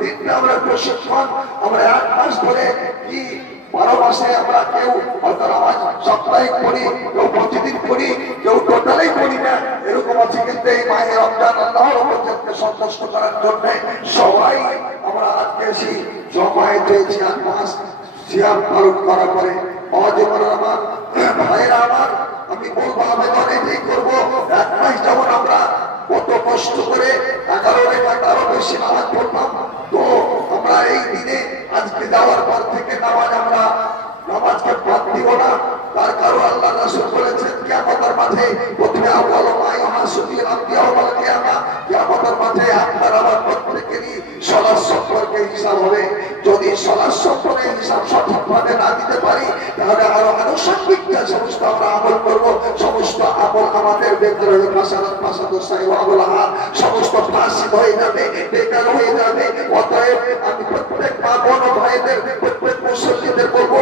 দিনটা আমরা প্রশিক্ষণ আমরা 1 মাস ধরে কি 12 মাসে আমরা কেউ হয়তো নামাজ সাপ্তাহিক পড়ি, কেউ প্রতিদিন পড়ি, কেউ টোটালি পড়ি না, এরকম আছে। কিন্তু এই মাহে রমজান আল্লাহর উপরকে সন্তুষ্ট করার জন্য সবাই আমরা আজকে এসে জমায়েত হয়েছি 1 মাস সিয়াম পালন করার পরে। আমার ভাইয়েরা আমার, আমি বলবো আবেদন এটাই করবো, 1 মাস যেমন আমরা কত কষ্ট করে 11 রেখা তারও বেশি নামাজ পড়লাম, তো আমরা এই দিনে আজকে যাওয়ার পর থেকে নামাজকে বাদ দিব না। তার কারণ আল্লাহ রাসূল বলেছেন কিয়ামতের মাঠে প্রথমে আউয়ালু মা ইউহাসাবুল আমবিয়া ওয়াল কিয়ামা, কিয়ামতের মাঠে আপনার আমার প্রত্যেকেরই সালাত সম্পর্কে হিসাব হবে। যদি সালাত সম্পর্কে হিসাব সঠিকভাবে না দিতে পারি, তাহলে আরো আনুষঙ্গিক যে সমস্ত আমরা আমল করবো, সমস্ত আমল আমাদের ভেতরে সমস্ত ফাঁসি হয়ে যাবে, বেকার হয়ে যাবে। অতএব আমি প্রত্যেক মা বোন ভাইদের, প্রত্যেক মুসল্লিদের বলবো